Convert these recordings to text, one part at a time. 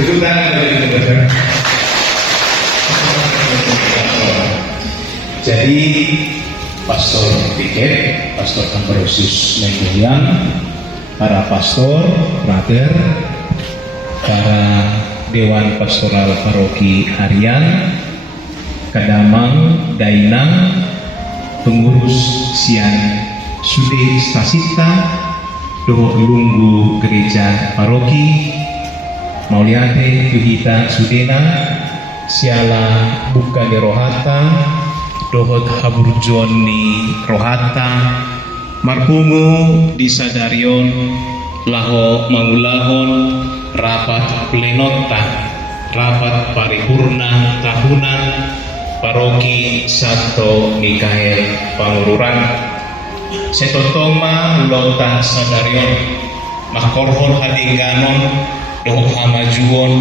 Tepuk tangan bagi kita. Jadi Pastor Piket, Pastor Ambrosius Menggulian, para pastor, brother, para Dewan Pastoral Paroki Harian, Kadamang, Dainang, pengurus Sian Sude Stasita, Doho Lunggu Gereja Paroki, Mauliate Yuhita Sudena, Siala Buka di Rohata, Dohot Haburjoni Rohata, Marpungu di Sadarion, Laho Mangulahon, Rapat Plenota, Rapat Paripurna Tahunan, Paroki Santo Mikael Pangururan, Setotoma Lota Sadarion, Makorhon Hadingganon, Doho Hamajuon,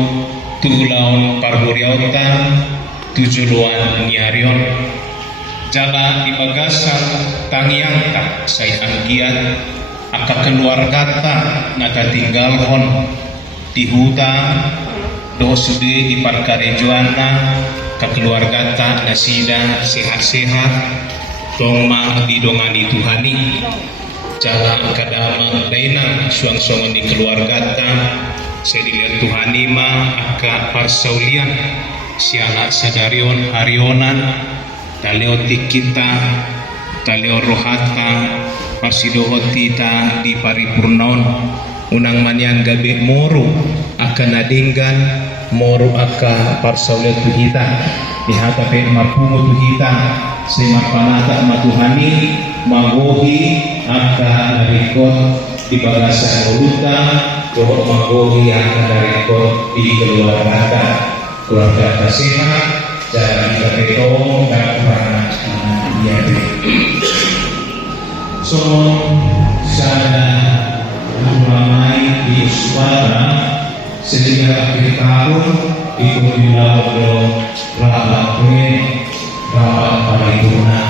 Tulaon Parguriautan, Tujuluan Niarion, Jala di Bagasan Tangiangta Say Anggiat, Aka keluargata Naka tinggalhon di huta, Doho Sude di Parkarejuana, kekeluargata Nasida sehat-sehat, Tongma didongani Tuhani, Jala Kadama Dainang suang-suangan di keluargata, Sedilir Tuhani ma Aka Parsaulian, Siala Sadarion Harionan, Taleo Tikita, Taleo Rohata, Pasidohotita di Paripurnaon, Unang Manyan Gabe Moro, Aka Nadinggan, Moro Aka Parsaulian Tuhita, Ihatape Mapungo Tuhita, Semapanata Matuhani, Magohi, Aka Narikot, di Bagasan Uluta, Doho Magohi Aka Narikot, di keluarga keluarga sehat, jalan kita petong dan para dia. So saya ramai di suara sehingga akhir tahun ikut dilakukan rapat kue, rapat paripurna,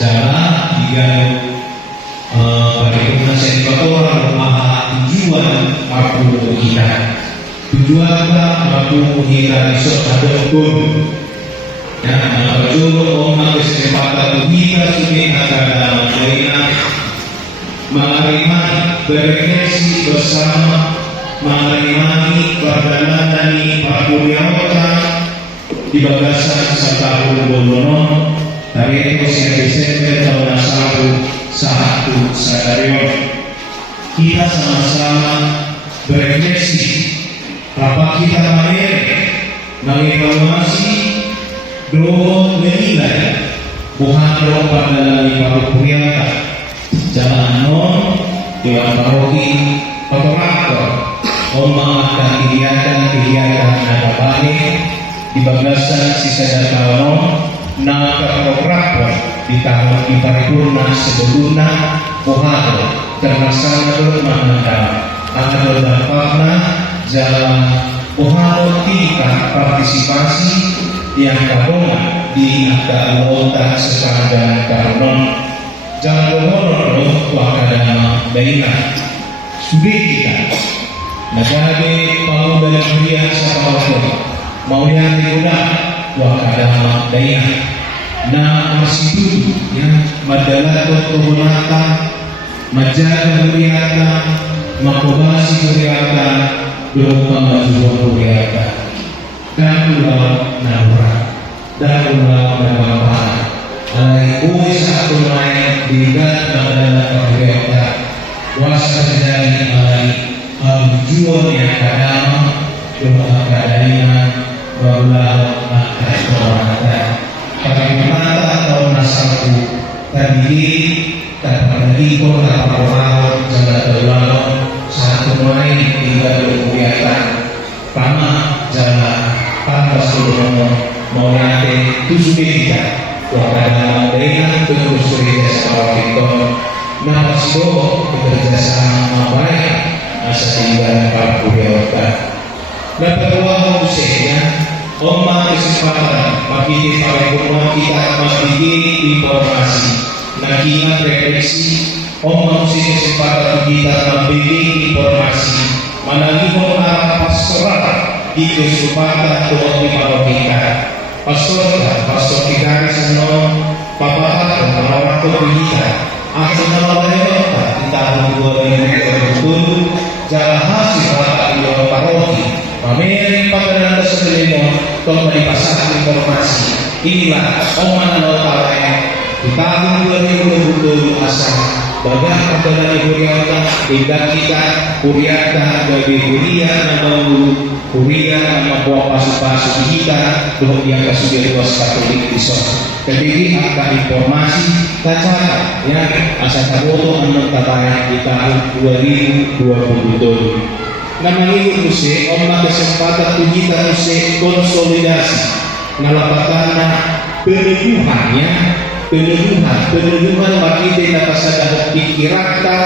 jalan tiga paripurna sehingga orang tujuan aku kita. Tujuanlah aku kita besok ada pun, ya, berjumpa orang kesempatan kita sudah ada dalam menerima berefleksi bersama, menerima perjalanan Parguriauta di Bagasan Satahun Bolono dari 1 Desember tahun 1 Sadarion. Kita sama-sama berefleksi. Apa kita mengevaluasi doa menilai bukan doa pada lagi Parguriauta, jalan non Dewan Paroki Patolator, memakan kegiatan ada balik di Bagasan sisa tahun naka program di tahun di paripurna sebelumnya bukan termasuk mengenal akan berdampak jalan Oharo kita partisipasi yang kadang di akta anggota sekalian karunon jalan Oharo wakadana daina sudah kita nagade mau dari dia sama mau yang digunakan wakadana daina na masih ya madalato tuhunata majalah kuriata makobasi kuriata doa majuan kuriata dan ulang nabra dan ulang nabra alai uis satu lain digat madalato kuriata wasa dari alai jual yang kadang doa kadainan berulang makai korata Paripurna tahun nasaku tadi terperdiko terpawal jalan terlalu satu mulai 3 kegiatan pertama jalan pantas turun Mauliate Tusudita wakadana dengan terus gereja sekolah itu napasdo bekerja sama baik masa tinggal Parguriauta dan kedua musiknya Oma kesempatan bagi paripurna kita bagi informasi, nakian refleksi. Oma kesempatan kita bagi informasi. Manalihon arah pastoral di kesempatan tuwag ni Parokita. Pastor Kigaris papahat ng orang ko pinita. Akin na mabayot at itahong 2020 jalahasi para iyong paroki. Pamiring pagkalang sa Limon kung malipasan informasi. Inilah ang mananaw tayo. Itahong 2020 asa bagang pagkalang iburyata, tidak kita kuryata bagi kuria na mangulog kuria na mabuha pasu-pasu kita tuhok yang kasudiruas Katolik iso. Kediri angka informasi tacara yang asa taboto ang magtabayan di tahun 2020. Na mangigot si o mga kesempatan kita si konsolidasi nalapatan na peneguhan makita na pasadahok pikiran ka,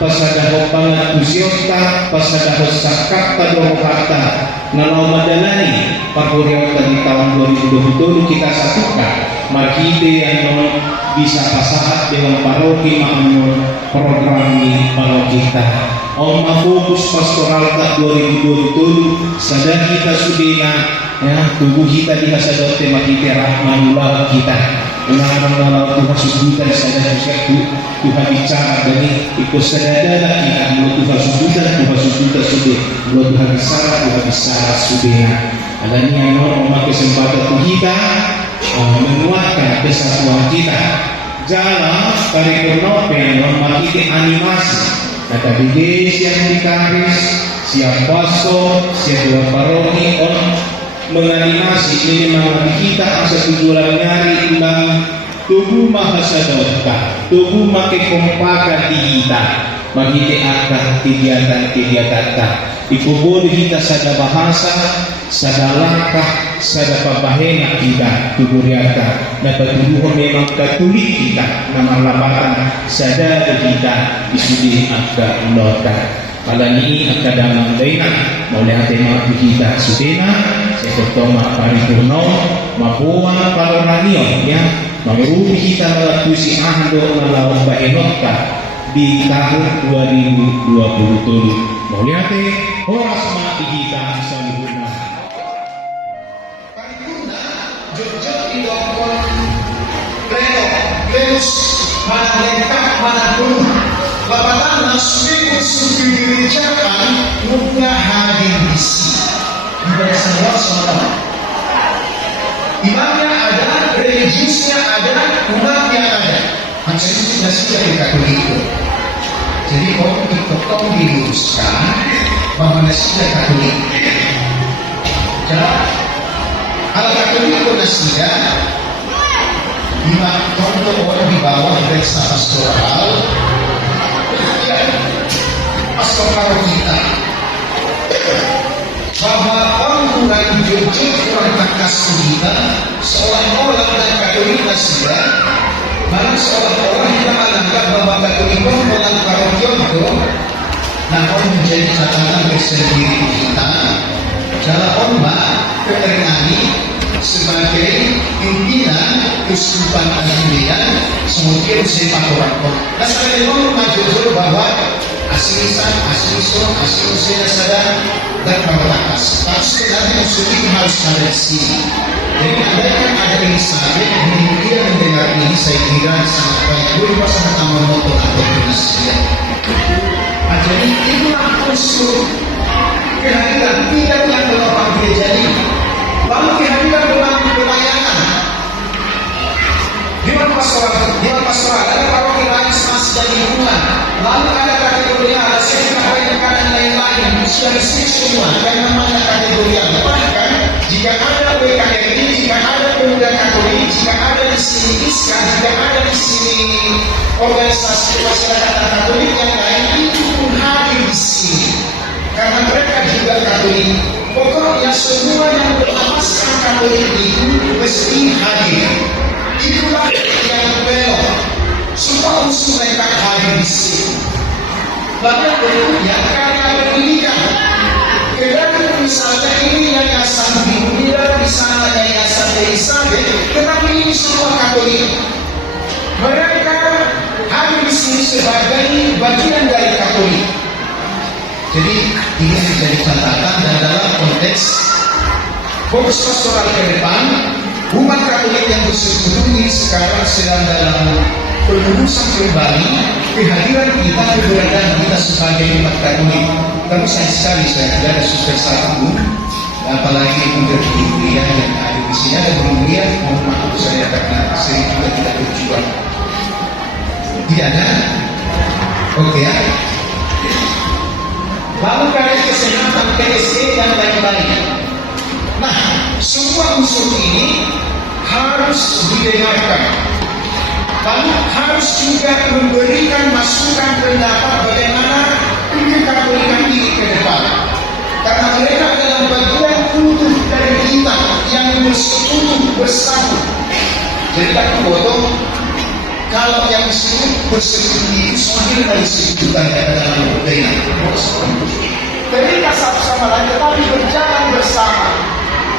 pasadahok pangatusyon ka, pasadahok sakak ka dohokata na madalani pagkuryaw ka di tahun 2020 kita satukan makita yang bisa pasahat dengan paroki maanong program ni kita o mafokus pastoral ka 2020 sadar kita sudina ya, tubuh kita di masa dote makita rahman ulah kita Unang-unang Tuhan sudutan sadar Tuhan bicara dari ikut sadar kita mulut Tuhan sudutan mulut Tuhan bicara sudah ada ni yang memakai kesempatan kita menguatkan kesatuan kita jalan dari penopen memakai animasi kata bides yang dikaris siap pastor siap dua paroki menganimasi minimal kita asa tujuan nyari ulang tubuh mahasadota tubuh make kompakan di kita magiti akan kegiatan ikubod kita sada bahasa sada langkah sada pabahena kita tubuh riata na patuduhan memang katulik kita na malabatan sada kita isudi agka nota Palani at kadamang dayna muli ating mga kita sudena sa ito paripurno mabuha paloraniyo ya magrubi kita mga tusiahan doon na lawang bainot ka di tahun 2020 muli ating oras mga kita sa lihuna paripurna jujur idokon plenus manalengkap manapurna Bapaknya sudah dibicarakan mudah hadir isi ibadah salat sholat imamnya ada, religiusnya ada, umatnya ada macam itu sudah di Katolik jadi kalau dipotong diluruskan bahwa sudah Katolik jadi kalau Katolik itu sudah lima contoh orang di bawah reksa pastoral pastor kita bahwa orang jujur kurang takas kita seolah-olah dan Katolika sudah malah seolah-olah kita menganggap bahwa Katolikon dengan parokion itu namun menjadi catatan tersendiri kita cara ombak keterangani sebagai pimpinan kesukupan Anglian semuanya sepak orang nah sekali maju bahwa asilisan sadar dan pemerakas pasti nanti musuh harus ada di sini jadi ada Elizabeth dia mendengar ini saya kira sangat baik gue sangat amat motor atau Indonesia jadi itulah unsur kehadiran tidak yang berlapak gereja ini lalu kehadiran dalam pelayanan di mana pastoral ada paroki lain masih dan lingkungan lalu ada kategori ada sekretariat dan lain-lain spesifik semua dan namanya kategori bahkan jika ada PKRI jika ada pemuda Katolik jika ada di sini ISKA jika ada di sini organisasi masyarakat Katolik yang lain itu pun hadir di sini karena mereka juga Katolik pokoknya semua yang berlamaskan Katolik itu mesti hadir itulah yang belok semua unsur mereka hadir di sini lalu berikutnya karya pendidikan kedua misalnya ini yayasan Bimila misalnya yayasan Elizabeth tetapi ini semua Katolik mereka hadir di sini sebagai bagian dari Katolik Jadi ini menjadi catatan dan dalam konteks fokus pastoral ke depan, umat Katolik yang bersekutu ini sekarang sedang dalam penerusan kembali kehadiran kita, keberadaan kita sebagai umat Katolik. Tapi sayang sekali saya tidak ada suster satu, apalagi untuk Mulia yang ada di sini. Ada Mulia, mohon maaf saya karena sering juga tidak berjuang. Tidak ada? Oke ya. Lalu kali kesehatan PSE dan lain-lain. Nah, semua unsur ini harus didengarkan. Lalu harus juga memberikan masukan pendapat bagaimana kekatolikan ini ke depan. Karena mereka adalah bagian utuh dari kita yang bersekutu bersama. Jadi aku potong, kalau yang bersekutu itu semakin dari sekutukan dalam budaya. Mereka satu sama lain tetapi berjalan bersama.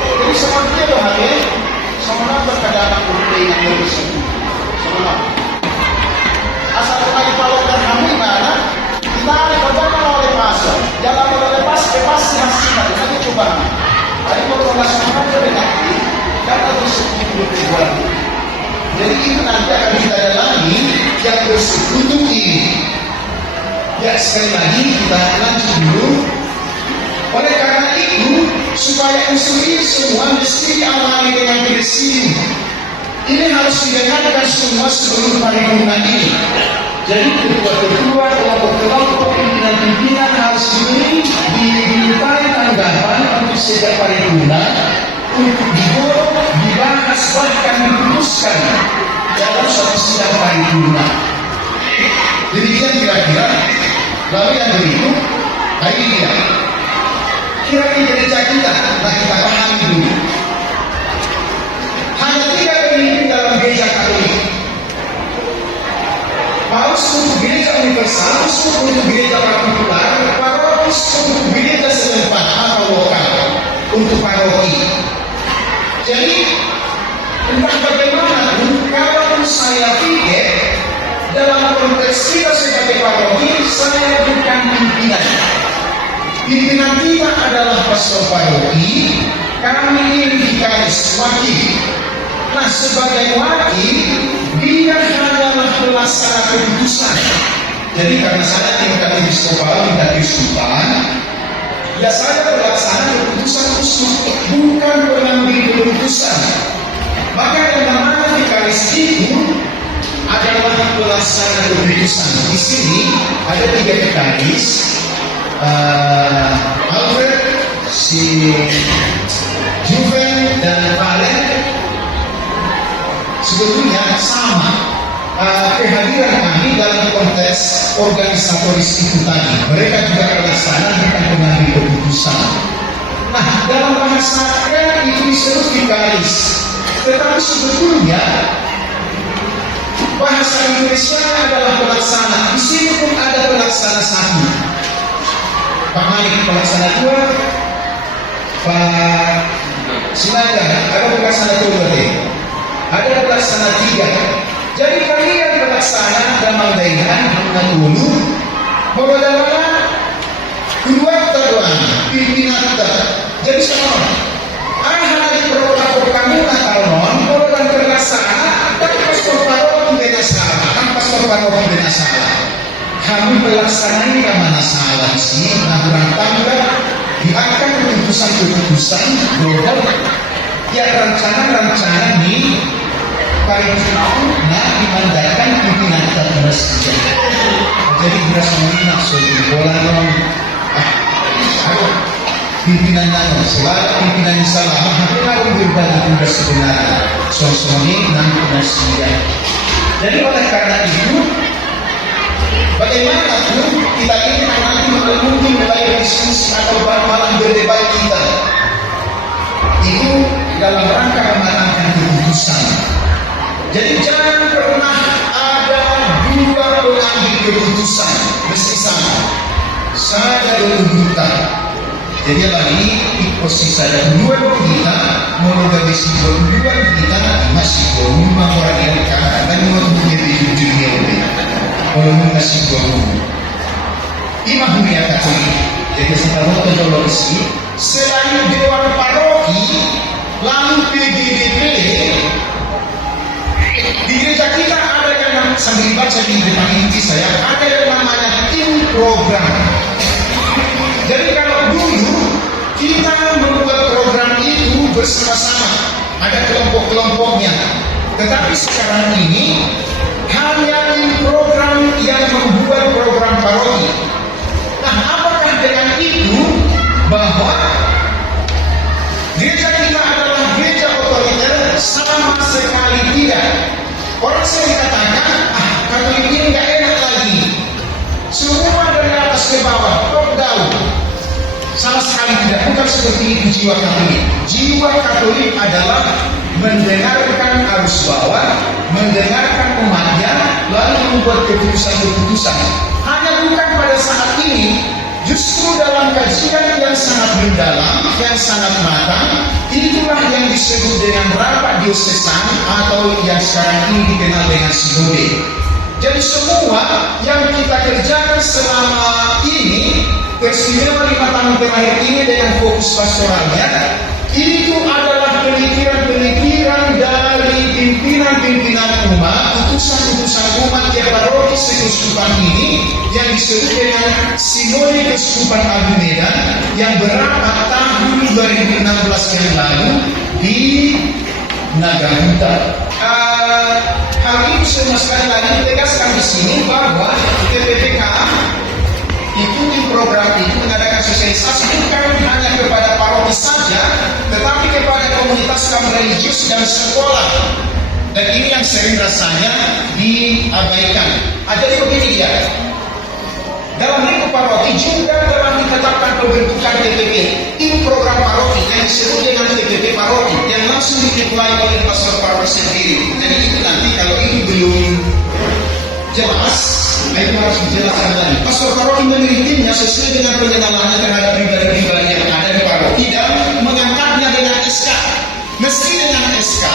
Jadi seperti itu hadir, sama berkadalam budaya yang bersekutu. Sama. Asal lagi kalau terhamil mana? Kita ada berjalan oleh pasar, jalan oleh pasar masih kita coba. Tapi kalau nggak sama dengan ini, kan harus bersekutu. Jadi itu nanti akan kita dalami yang bersekutu ini. Ya sekali lagi kita lanjut dulu. Oleh karena itu, supaya usul ini semua mesti diawali dengan bersih. Ini harus didengarkan semua seluruh paripurna ini. Jadi ketua-ketua, kelompok-kelompok, pimpinan-pimpinan harus dimintai tanggapan untuk setiap paripurna untuk diborong, dibahas, bahkan diputuskan dalam suatu sidang paripurna. Demikian kira-kira. Lalu yang berikut, ini dia. Kira-kira gereja kita, nah kita pahami dulu. Hanya 3 pemimpin dalam gereja Katolik. Paus untuk gereja universal, untuk gereja partikular, Paus untuk gereja setempat atau lokal, untuk paroki. Jadi, entah bagaimana pun, kalau saya pikir dalam konteks kita sebagai paroki, saya bukan pimpinan. Pimpinan kita adalah pastor paroki, kami ini vikaris wakil. Nah, sebagai wakil, dia adalah pelaksana keputusan. Jadi karena saya tingkat episkopal, tingkat keuskupan, ya saya pelaksana keputusan uskup, bukan pengambil keputusan. Maka yang namanya vikaris itu adalah pelaksana keputusan. Di sini ada 3 vikaris, Alfred, si Juven dan Valen. Sebetulnya sama kehadiran kami dalam konteks organisatoris itu tadi. Mereka juga pelaksana, bukan pengambil keputusan. Nah, dalam bahasa kan itu disebut vikaris. Tetapi sebetulnya bahasa Indonesia adalah pelaksana. Di sini pun ada pelaksana 1. Pak Malik pelaksana 2, Pak Sinaga ada pelaksana 2 berarti. Ada pelaksana 3. Jadi kalian pelaksana dan mengdaihan mengatulu bahwa dalam kedua terdoa pimpinan kita. Jadi semua hanya di protokol kamu atau non kalau dan pelaksana tapi pastor paroki tidak salah, kan pastor paroki tidak salah. Kami pelaksana ini mana salah sih? Nah, kurang tangga diakan keputusan-keputusan global. Ya rencana-rencana nih paripurna dimandatkan pimpinan kita terus. Jadi beras menginap suatu bola non. Pimpinan nano, selalu pimpinan yang salah. Hampir aku berbagi tugas sebenarnya. Soalnya nanti nasihat. Jadi oleh karena itu, bagaimana tuh kita ini nanti mungkin mulai diskusi atau malah berdebat kita. Itu dalam rangka memenangkan keputusan. Jadi jangan pernah ada 2 pengambil keputusan mesti sama. Saya berkebutuhan. Jadi lagi posisi saya 2 kita monogamis 2 kita masih rumah orang yang kata dan mau menjadi dunia ini. Kalau masih 2 imam mulia Katolik Jadi sekarang teknologi selain dewan paroki, lalu PGDP, di gereja kita ada yang sambil baca di depan inti saya, ada yang namanya tim program. Jadi kalau dulu kita membuat program itu bersama-sama, ada kelompok-kelompoknya. Tetapi sekarang ini hanya tim program yang membuat program paroki. Nah, apakah dengan itu bahwa gereja kita adalah gereja otoriter? Sama sekali tidak. Orang sering katakan, Katolik ini nggak enak lagi. Semua dari atas ke bawah, top down. Sama sekali tidak. Bukan seperti itu jiwa Katolik. Jiwa Katolik adalah mendengarkan arus bawah, mendengarkan umatnya, lalu membuat keputusan-keputusan. Hanya bukan pada saat ini, justru dalam kajian yang sangat mendalam, yang sangat matang, itulah yang disebut dengan rapat diosesan atau yang sekarang ini dikenal dengan sinode. Jadi semua yang kita kerjakan selama ini, peristiwa 5 tahun terakhir ini dengan fokus pastoralnya, itu adalah pemikiran-pemikiran dari pimpinan-pimpinan umat, utusan-utusan umat yang paroki keuskupan ini yang disebut dengan Sinode Keuskupan Agung Medan yang berapat tahun 2016 yang lalu di Nagahuta. Hal ini semua sekali lagi ditegaskan di sini bahwa TPPK itu di program itu mengadakan sosialisasi bukan hanya kepada paroki saja, tetapi kepada komunitas kaum religius dan sekolah. Dan ini yang sering rasanya diabaikan. Jadi begini dia, dalam lingkup paroki juga telah ditetapkan pembentukan TPP, tim program paroki yang disebut dengan TPP paroki yang langsung diketuai oleh pastor paroki sendiri. Jadi itu nanti kalau ini belum jelas, itu harus dijelaskan lagi. Pastor paroki memilih timnya sesuai dengan pengenalannya terhadap pribadi-pribadi yang ada di paroki dan mengangkatnya dengan SK. Meski dengan SK,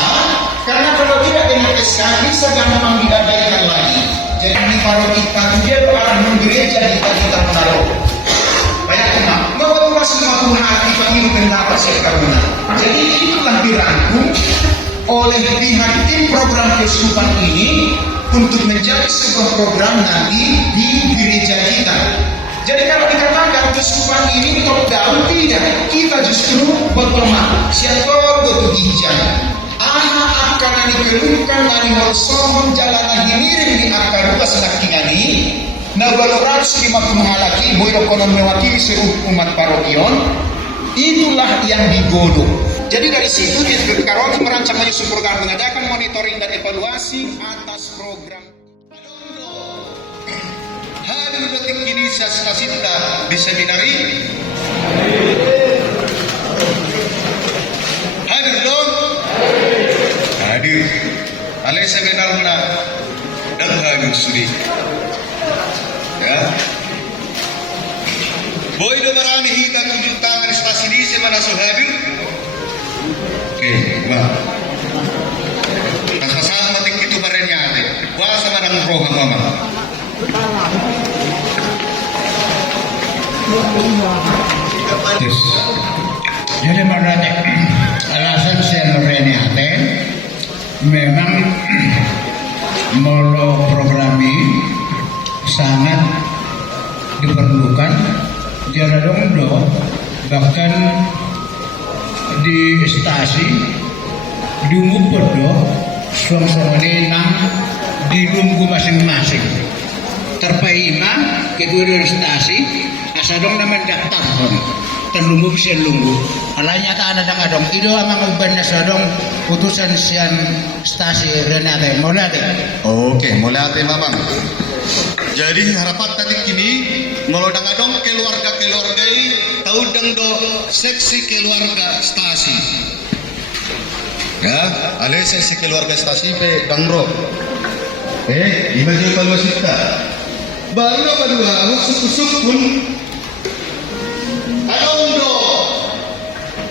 karena kalau tidak dengan SK bisa gampang diabaikan lagi. Jadi di paroki dia orang menggereja di kita menaruh. Bayangkan, bahwa tugas semua hati pemilu pendapat sekarang. Jadi itulah dirangkum oleh pihak tim program keuskupan ini untuk menjadi sebuah program nanti di gereja kita. Jadi kalau dikatakan keuskupan ini top down, tidak. Kita justru bottom up. Siator gotu hijau. Anak akan dikeluhkan dari sombong jalanan himiring di akar luas nakingani. Na 250 laki boyo konon mewakili seluruh umat parokion. Itulah yang digodok. Jadi dari situ Paroki merancang menyusun program mengadakan monitoring dan evaluasi atas program. Hadir detik ini Sasita di seminari. Hadir dong. Hadir. Alai seminarna dan hadir sudi. Ya. Boy do marami hita tunjuk tangan stasi di semana so hadir. Oke, wah. Kasasaan matik itu barenya ate. Wah sama nang roha mama. Yes. Jadi marane alasan saya merene ate memang molo programi sangat diperlukan jalan dong bahkan di stasi di Mupodo suam-suam ini nang di lunggu masing-masing terpaima kedua stasi asadong naman daftar terlunggu bisa lunggu alanya tak ada kadang itu amang uban na sadong putusan sian stasi renate mulai oke mulai mamang. Jadi harapan tadi kini melodang adong keluarga tahu deng do seksi keluarga stasi. Ya, ale seksi keluarga stasi pe dangro. Imajin kalau kita. Baru kedua, susuk pun adong do.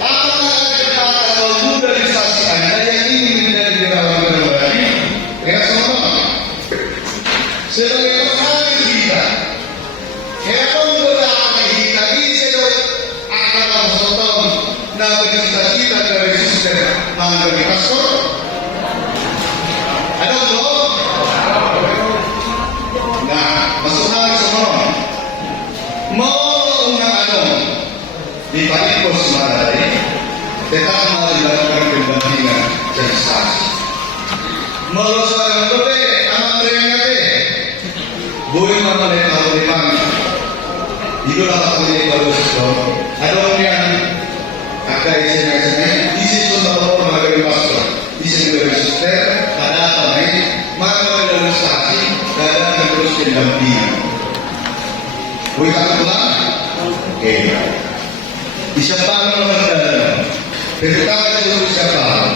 Apakah ada kalau dari stasi Anda yang ingin menjadi relawan kembali? Ya semua. Sebagai na cita-cita dari sistem mangga kasor. Ada lo? Nah, masuk hal semua. Mau di pagi pos marai, tetap mau dilakukan pembantinan jadi saksi. Mau seorang kote, aman mereka boleh mana mereka kalau dipanggil. Itu lah punya kalau sesuatu. Ada orang yang ada isi pun tahu orang dari pastor, isi dari suster, ada apa lain, maka dari saksi, ada terus pendampingan. Boleh kata pulang? Oke. Siapa nomor dalam? Berita itu siapa?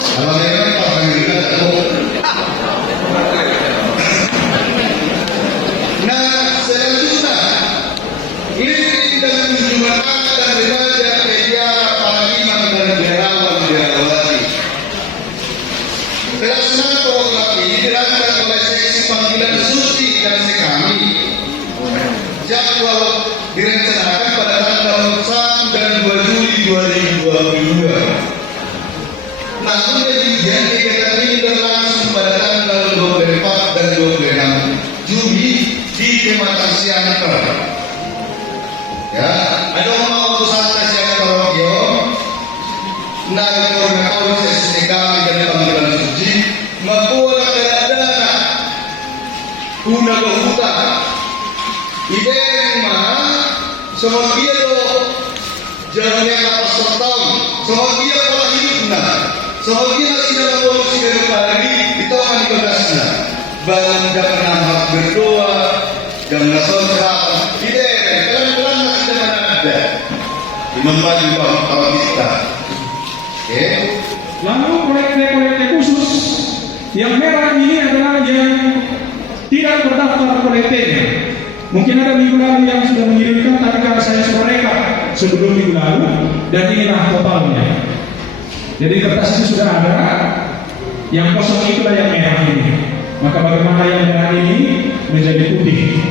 Kalau memang Pak Panggilan tahu. Nah, selanjutnya ini dan kunjungan dan belajar media Panglima dan Biarawati. Pelaksanaan program ini dilakukan oleh seksi panggilan suci dan sekami. Jadwal direncanakan pada tanggal 1 dan 2 Juli 2022. Namun demikian kegiatan ini berlangsung pada tanggal 24 dan 26 Juli di Kecamatan Siantar. Ya, ada orang usaha Siantar Rogyo, dari koordinator sesi kami dan panggilan suci, membuat dana guna kehutan. Ide yang mana? Semua dia lo jalannya atas setahun. Semua dia pola hidupnya. Semua dia masih dalam kondisi dari pagi itu akan dibebaskan. Bangun jam 6 hak berdoa, jam 6 sholat. Ide pelan-pelan masih mana ada. Membantu kalau kita. Oke. Lalu proyek-proyek khusus yang merah ini adalah yang tidak terdaftar proyeknya. Mungkin ada minggu lalu yang sudah mengirimkan, tapi kalau saya sudah rekap sebelum minggu lalu, dan inilah totalnya. Jadi kertas itu sudah ada, yang kosong itulah yang merah ini. Maka bagaimana yang merah ini menjadi putih?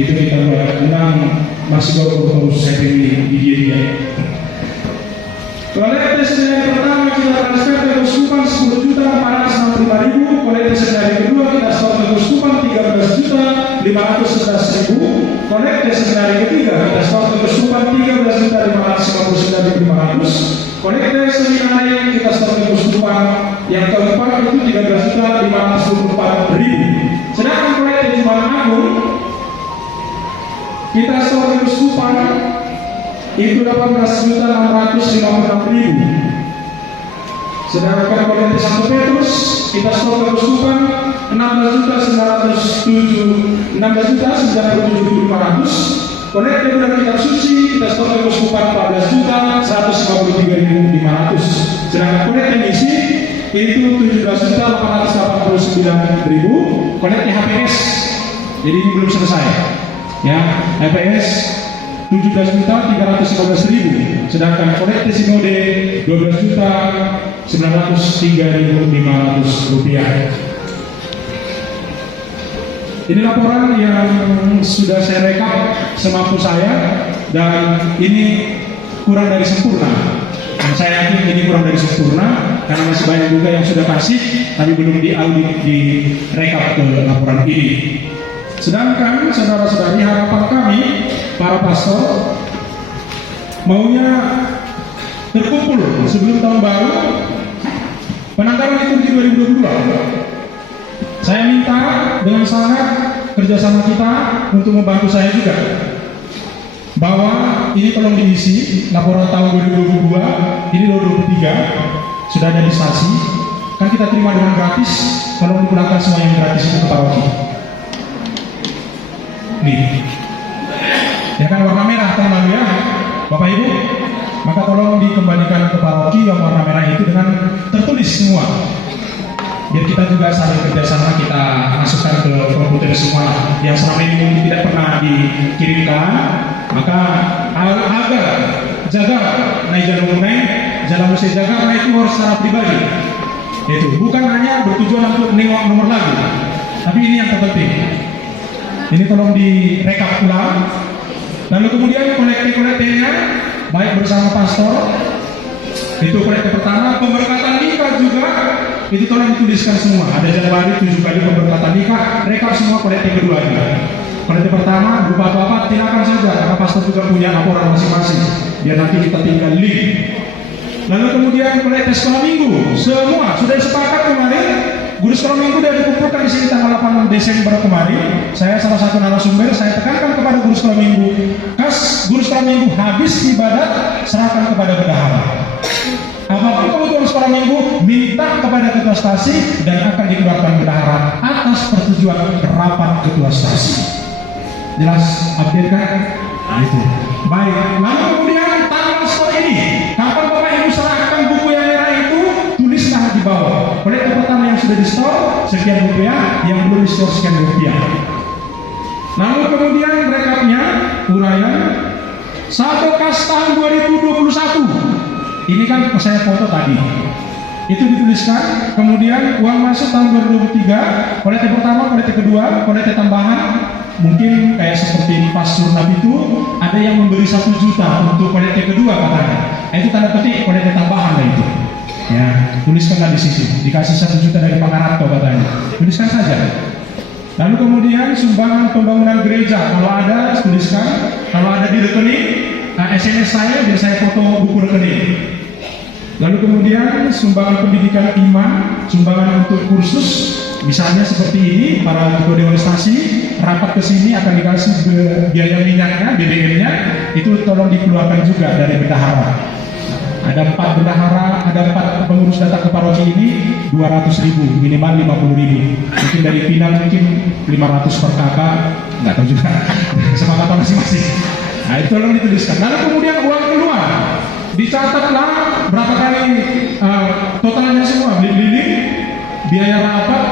Itu kita buat. Masih baru saya pilih di dia. Kolekte sendiri pertama kita transfer ke Keuskupan 10.465.000. Kolekte sendiri kedua kita store ke Keuskupan 13.511.000. Kolekte sendiri ketiga kita store ke Keuskupan 13.559.500. Kolekte sendiri kita store ke Keuskupan yang keempat itu 13.524.000. Sedangkan kolekte Jumat Agung kita store ke Keuskupan itu 18.656.000. Sedangkan kolekte Santo Petrus kita store ke Keuskupan 16.997.500. Kolekte bulan kitab suci kita store ke Keuskupan 14.153.500. Sedangkan kolekte misi itu 17.889.000. Kolekte HPS jadi ini belum selesai ya, HPS 17.315.000, sedangkan kolekte sinode 12.903.500 rupiah. Ini laporan yang sudah saya rekap semampu saya dan ini kurang dari sempurna. Dan saya yakin ini kurang dari sempurna karena masih banyak juga yang sudah kasih tapi belum diaudit di rekap ke laporan ini. Sedangkan saudara-saudari, harapan kami para pastor maunya terkumpul sebelum tahun baru penanggalan liturgi 2022. Saya minta dengan sangat kerjasama kita untuk membantu saya juga bahwa ini tolong diisi laporan tahun 2022 ini 2023 sudah ada di stasi, kan kita terima dengan gratis, tolong digunakan semua yang gratis itu ke paroki. Nih, ya kan warna merah teman ya, Bapak Ibu, maka tolong dikembalikan ke paroki yang warna merah itu dengan tertulis semua. Biar kita juga saling kerjasama, kita masukkan ke komputer semua yang selama ini mungkin tidak pernah dikirimkan, maka agar jaga naik jalan mesti jaga naik itu harus secara pribadi. Itu bukan hanya bertujuan untuk nengok nomor lagu, tapi ini yang terpenting. Ini tolong direkap ulang Lalu kemudian kolektif-kolektifnya baik bersama pastor. Itu kolektif pertama. Pemberkatan nikah juga itu tolong dituliskan semua. Ada Januari 7 kali pemberkatan nikah, rekap semua kolektif kedua juga. Kolektif pertama, bapak-bapak silakan saja karena pastor juga punya laporan masing-masing. Biar nanti kita tinggal link. Lalu kemudian kolektif sekolah minggu, semua sudah sepakat kemarin. Guru sekolah minggu sudah dikumpulkan di sini tanggal 8 Desember kemarin. Saya salah satu narasumber, saya tekankan kepada guru sekolah minggu, guru sekolah minggu habis ibadat serahkan kepada bendahara. Apapun kebutuhan sekolah minggu, minta kepada ketua stasi dan akan dikeluarkan bendahara atas persetujuan rapat ketua stasi. Jelas update kan? Itu. Baik. Lalu kemudian tanggal store ini, kapan Bapak Ibu serahkan buku yang merah itu, tulislah di bawah. Kolektif pertama yang sudah di store sekian rupiah, yang belum di store sekian rupiah. Lalu kemudian rekapnya, uraian 1 kas tahun 2021. Ini kan saya foto tadi. Itu dituliskan, kemudian uang masuk tahun 2023, kolektif pertama, kolektif kedua, kolektif tambahan, mungkin kayak seperti pas Surnab itu, ada yang memberi 1 juta untuk kolektif kedua katanya. Itu tanda petik kolektif tambahan lah itu. Ya, tuliskanlah di situ, dikasih 1 juta dari Pak Karanto katanya. Tuliskan saja. Lalu kemudian sumbangan pembangunan gereja, kalau ada tuliskan, kalau ada di rekening, SMS saya biar saya foto buku rekening. Lalu kemudian sumbangan pendidikan iman, sumbangan untuk kursus, misalnya seperti ini, para ketua dewan stasi rapat ke sini akan dikasih biaya minyaknya, BBM-nya, itu tolong dikeluarkan juga dari bendahara. Ada 4 bendahara, ada 4 pengurus data ke paroki ini, 200.000, minimal 50.000. Mungkin dari Pinang mungkin 500 per kakak, nggak tahu juga, semangat masing-masing. Nah itu tolong dituliskan. Lalu kemudian uang keluar, dicatatlah berapa kali totalnya semua, beli biaya rapat.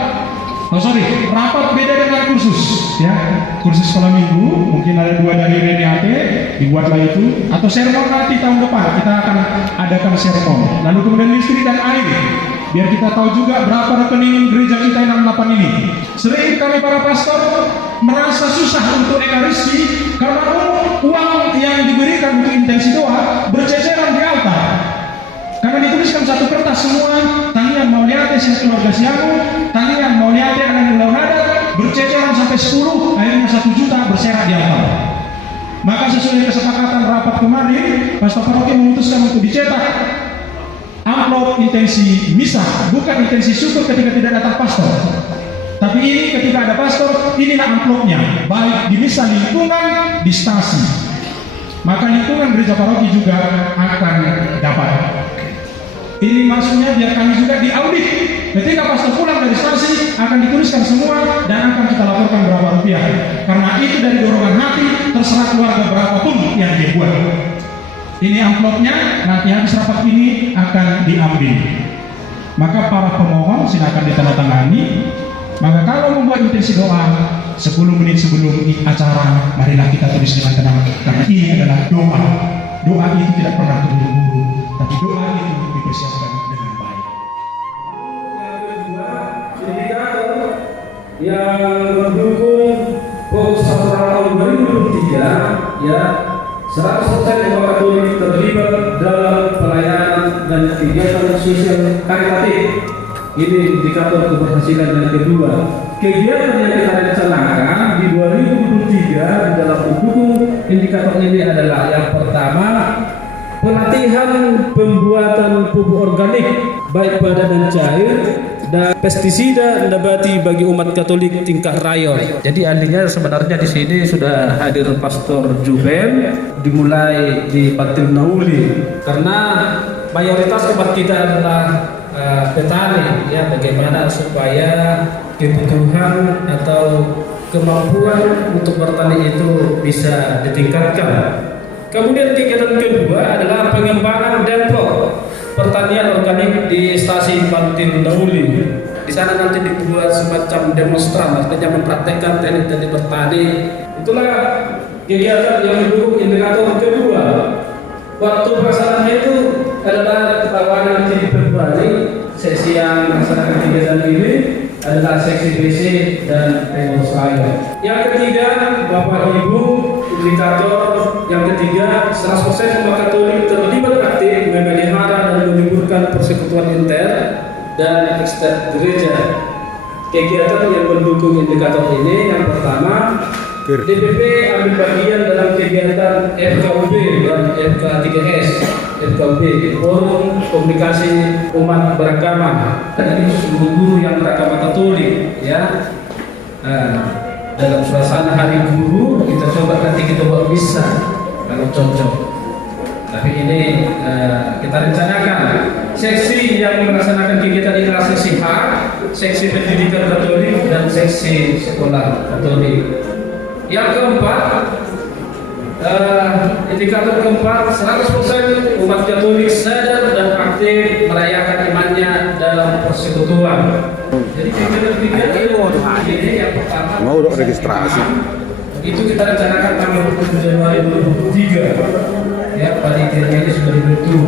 Rapat beda dengan kursus, ya. Kursus sekolah minggu mungkin ada 2 dari Reniate, dibuatlah itu. Atau sermon nanti tahun depan kita akan adakan sermon. Lalu kemudian listrik dan air, biar kita tahu juga berapa rekening gereja kita yang 68 ini. Sering kami para pastor merasa susah untuk ekaristi karena uang yang diberikan untuk intensi doa berceceran di altar. Karena dituliskan 1 kertas semua, talian mau lihat keluarga siamu, talian mau lihat anak Leonardo, berceceran sampai 10, akhirnya 1 juta berserak di altar. Maka sesuai kesepakatan rapat kemarin, pastor paroki memutuskan untuk dicetak amplop intensi misa, bukan intensi syukur ketika tidak datang pastor. Tapi ini ketika ada pastor, inilah amplopnya, baik di misa lingkungan, di stasi. Maka lingkungan gereja paroki juga akan dapat. Ini maksudnya biar kami juga diaudit. Ketika pastor pulang dari stasi akan dituliskan semua dan akan kita laporkan berapa rupiah. Karena itu dari dorongan hati, terserah keluarga berapapun yang dia buat. Ini amplopnya, nanti habis rapat ini akan diambil. Maka para pemohon silakan ditandatangani. Maka kalau membuat intensi doa 10 menit sebelum acara, marilah kita tulis dengan tenang. Karena ini adalah doa. Doa itu tidak pernah terburu-buru, tapi doa itu dipersiapkan dengan baik. Indikator yang mendukung fokus tahun 2023, ya, 100% umat Katolik terlibat dalam pelayanan dan kegiatan sosial karitatif. Ini indikator keberhasilan yang kedua. Kegiatan yang kita rencanakan di 2023 di dalam mendukung indikator ini adalah yang pertama, pelatihan pembuatan pupuk organik baik padat dan cair dan pestisida nabati bagi umat Katolik tingkat rayon. Jadi ahlinya sebenarnya di sini sudah hadir Pastor Juven, dimulai di Pantil Nauli karena mayoritas umat kita adalah petani, ya, bagaimana supaya kebutuhan atau kemampuan untuk bertani itu bisa ditingkatkan. Kemudian kegiatan kedua adalah pengembangan develop pertanian organik di stasi Pantil Nauli. Di sana nanti dibuat semacam demonstran, artinya mempraktekkan teknik-teknik bertani. Itulah kegiatan yang mendukung indikator kedua. Waktu pelaksanaan itu adalah pada nanti di Februari, sesi yang melaksanakan kegiatan ini adalah seksi BC dan pengurus lain. Yang ketiga, Bapak Ibu, indikator yang ketiga, 100% umat Katolik terlibat aktif memelihara dan menyuburkan persekutuan inter dan ekster gereja. Kegiatan yang mendukung indikator ini yang pertama, DPP ambil bagian dalam kegiatan FKUB dan FK3S. FKUB, Forum Komunikasi Umat Beragama, dan ini seluruh guru yang beragama Katolik, ya. Dalam suasana Hari Guru kita coba nanti kita buat misa kalau cocok. Tapi ini kita rencanakan seksi yang melaksanakan kegiatan ini adalah seksi H, seksi pendidikan Katolik dan seksi sekolah Katolik. Yang keempat, indikator keempat, 100% umat Katolik sadar dan aktif merayakan imannya dalam persekutuan. Jadi kegiatan ini yang pertama mau udah registrasi itu kita rencanakan tanggal 27 Januari 2023, ya. Panitia ini sudah dibentuk.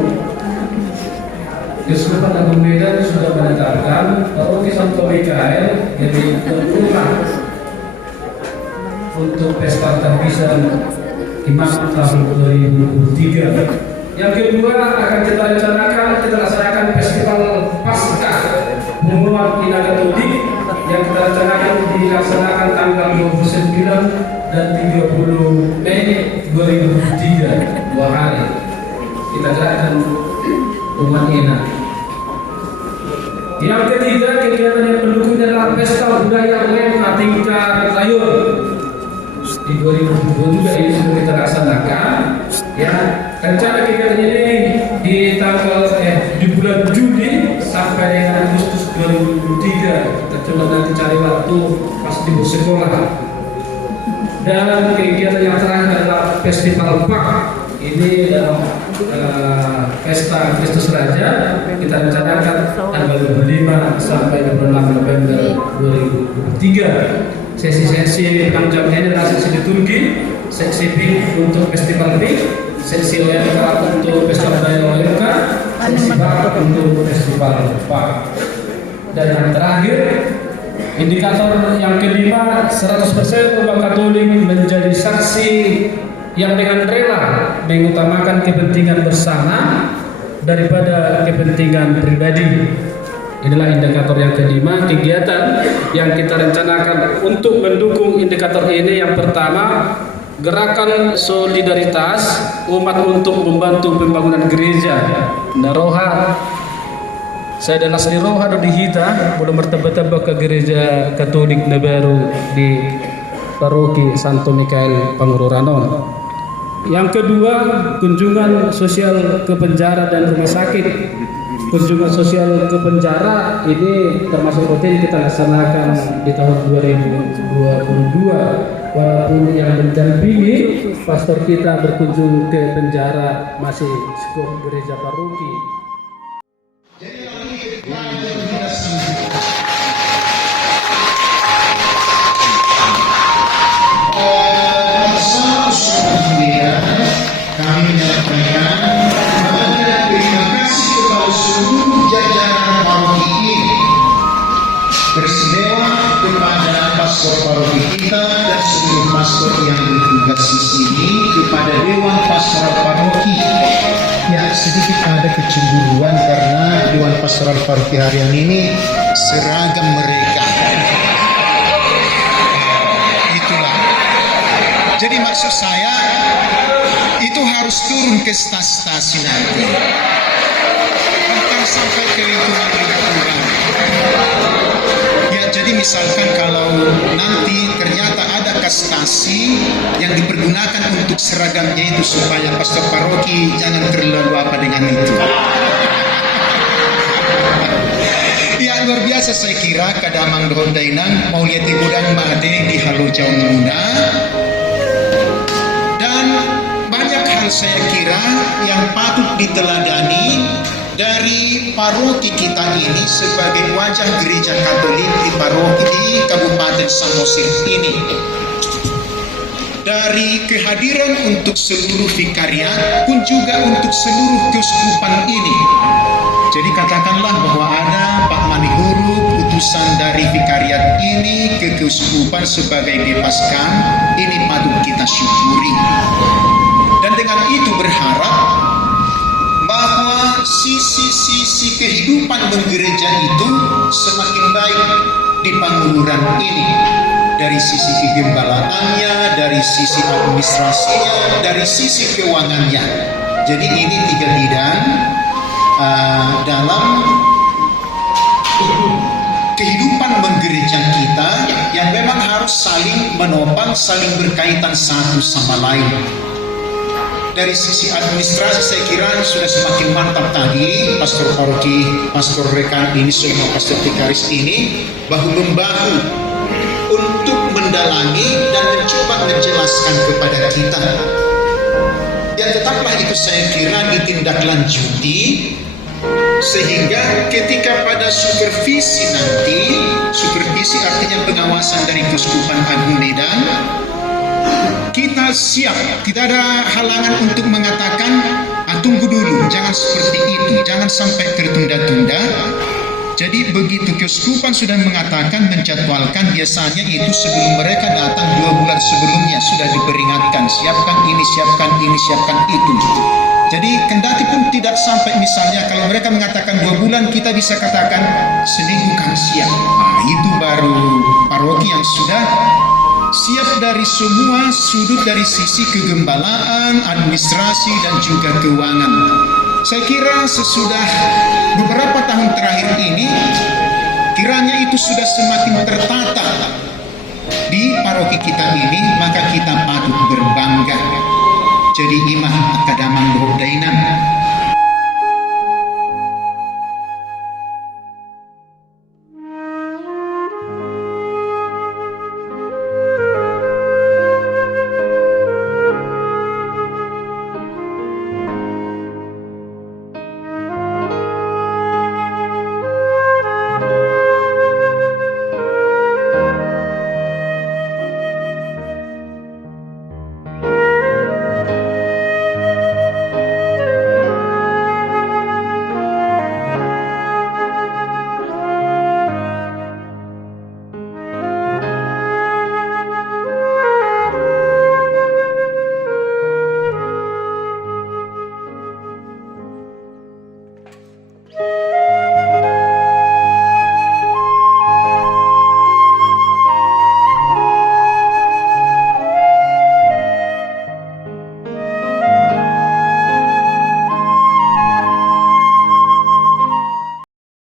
Kesultanan Agung Medan sudah menetapkan Paroki Santo Mikael jadi tuan rumah untuk pesta tahbisan Imam tahun 2023. Yang kedua akan kita rencanakan, kita laksanakan festival Paskah Pengumuman Ina Katolik yang kita rencanakan dilaksanakan tanggal 29 dan 30 Mei 2023, 2 hari. Kita gerakkan umat Ina. Yang ketiga, kegiatan yang mendukung adalah pesta budaya UMK tingkat sayur. Di 2022 ini sudah kita laksanakan, ya. Rencana kegiatan ini di bulan Juli sampai dengan Agustus 2023. Kita coba nanti cari waktu pas di sekolah. Dan kegiatan yang terakhir adalah Festival Pak. Ini dalam pesta Kristus Raja kita rencanakan tanggal 25 sampai 26 November 2023. Sesi-sesi penanggung ini adalah sesi liturgi, seksi P untuk festival P, seksi OMK untuk festival budaya OMK, seksi Bapak untuk festival Pak. Dan yang terakhir, indikator yang kelima, 100% umat Katolik menjadi saksi yang dengan rela mengutamakan kepentingan bersama daripada kepentingan pribadi. Inilah indikator yang kelima, kegiatan yang kita rencanakan untuk mendukung indikator ini. Yang pertama, gerakan solidaritas umat untuk membantu pembangunan gereja. Naroha, saya adalah Sri Roha do dihita, belum bertambah-tambah ke gereja Katolik baru di Paroki Santo Mikael Panguranon. Yang kedua, kunjungan sosial ke penjara dan rumah sakit. Kunjungan sosial ke penjara ini termasuk rutin kita laksanakan di tahun 2022, walaupun yang mendampingi pastor kita berkunjung ke penjara masih sebuah gereja paroki. Kami menyampaikan terima kasih kepada seluruh jajaran paroki ini, beristimewa kepada pastor paroki kita dan seluruh pastor yang bertugas di sini, kepada Dewan Pastoral Paroki. Ya, sedikit ada kecemburuan karena Dewan Pastoral Paroki harian ini seragam mereka. Itulah. Jadi maksud saya itu harus turun ke stasi nanti, bukan sampai ke lingkungan. Ya, jadi misalkan kalau nanti ternyata ada stasi yang dipergunakan untuk seragamnya itu supaya pastor paroki jangan terlalu apa dengan itu. Ya, luar biasa saya kira kadamang dohon dainang mau lihat gudang made di Halo Jauh Muda. Saya kira yang patut diteladani dari paroki kita ini sebagai wajah gereja Katolik di paroki di Kabupaten Samosir ini, dari kehadiran untuk seluruh vikariat pun juga untuk seluruh keuskupan ini. Jadi katakanlah bahwa ada Pak Manihuru, utusan dari dari vikariat ini ke keuskupan sebagai bebaskan, ini patut kita syukuri. Dan dengan itu berharap bahwa sisi-sisi kehidupan bergereja itu semakin baik di Pangunuran ini. Dari sisi kegembalaannya, dari sisi administrasinya, dari sisi keuangannya. Jadi ini 3 bidang dalam kehidupan menggereja kita yang memang harus saling menopang, saling berkaitan satu sama lain. Dari sisi administrasi saya kira sudah semakin mantap tadi pastor paroki, pastor rekan ini, semua pastor vikaris ini bahu-membahu untuk mendalami dan mencoba menjelaskan kepada kita. Ya tetaplah itu saya kira ditindaklanjuti sehingga ketika pada supervisi nanti, supervisi artinya pengawasan dari Keuskupan Agung Medan, kita siap, tidak ada halangan untuk mengatakan tunggu dulu, jangan seperti itu, jangan sampai tertunda-tunda. Jadi begitu keuskupan sudah mengatakan, menjadwalkan, biasanya itu sebelum mereka datang 2 bulan sebelumnya sudah diperingatkan, siapkan ini, siapkan ini, siapkan itu. Jadi kendati pun tidak sampai, misalnya kalau mereka mengatakan 2 bulan, kita bisa katakan seminggu kan siap. Itu baru paroki yang sudah siap dari semua sudut, dari sisi kegembalaan, administrasi, dan juga keuangan. Saya kira sesudah beberapa tahun terakhir ini, kiranya itu sudah semakin tertata di paroki kita ini, maka kita patut berbangga. Jadi imah akadaman Bordainan